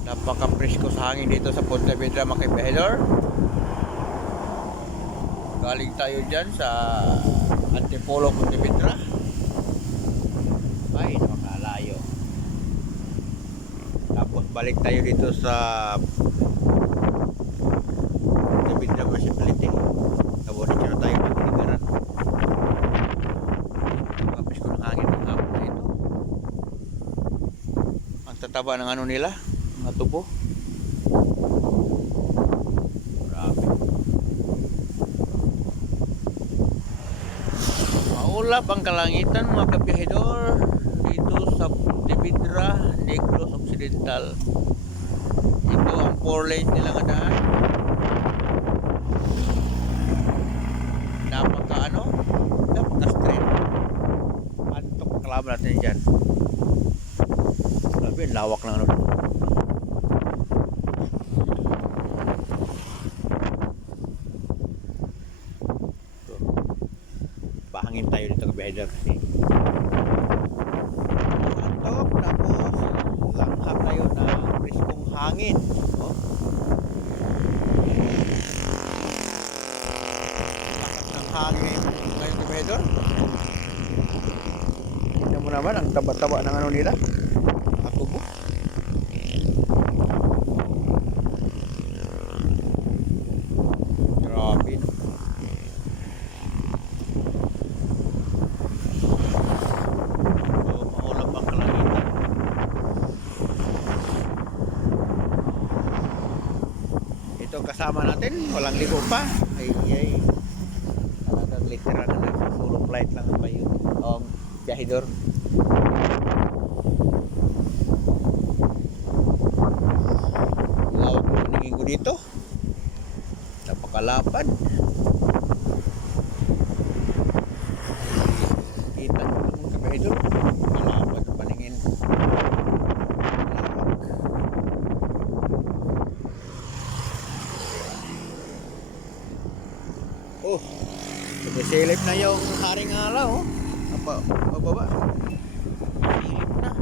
Napaka-presko sa hangin dito sa Punta Vedra mga kaibahedor. Galing tayo dyan sa Antipolo Punta Vedra. Ay, napakalayo. Tapos balik tayo dito sa Punta Vedra Municipality. Tapos dito tayo pagpiligaran. Napaka-presko ng hangin ng hapon na ito. Ang tataba ng ano nila, mga tubo. Grabe. Maulap ang kalangitan mga kapihidor dito sa Pontevedra, Negros Occidental. Ito ang four lanes nila nga daan. Napaka ano? Napaka straight. Antok kalaban natin dyan. Ang lawak ng ano. Bahangin tayo dito ka beheder kasi. Antok, tapos langhap tayo ng priskong hangin. Oh. Lakas ng hangin ngayon ka beheder. Tingnan mo naman ang taba-taba ng ano nila. Atubo. Grabe. no? So, maulap ang kalangitan. Ang kasama natin, walang ligo pa. Ay, ay. Talagang literal na nasa solo flight lang pa yun. Ang biyahidor. Lawak ng paningin ko dito. Napakalapad. Kita nyo lang mga kabahidor. Napakalapad ng paningin. Lawak. Oh, sumisilip na yung haring alaw. Oh. Apa, mababa. Silip na.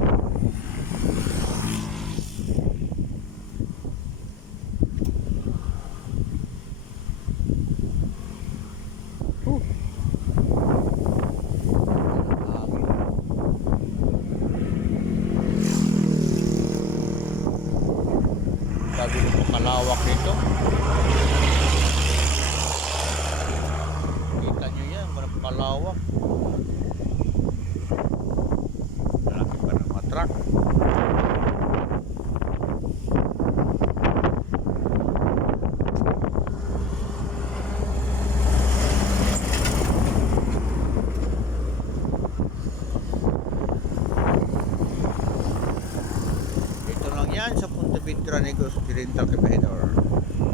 Sabi ko kalawak dito. Kita nyo yan, kalawak. Malaki pa ng mga truck. Dito lang yan sa Punta Vedra Negros Occidental Cabedor.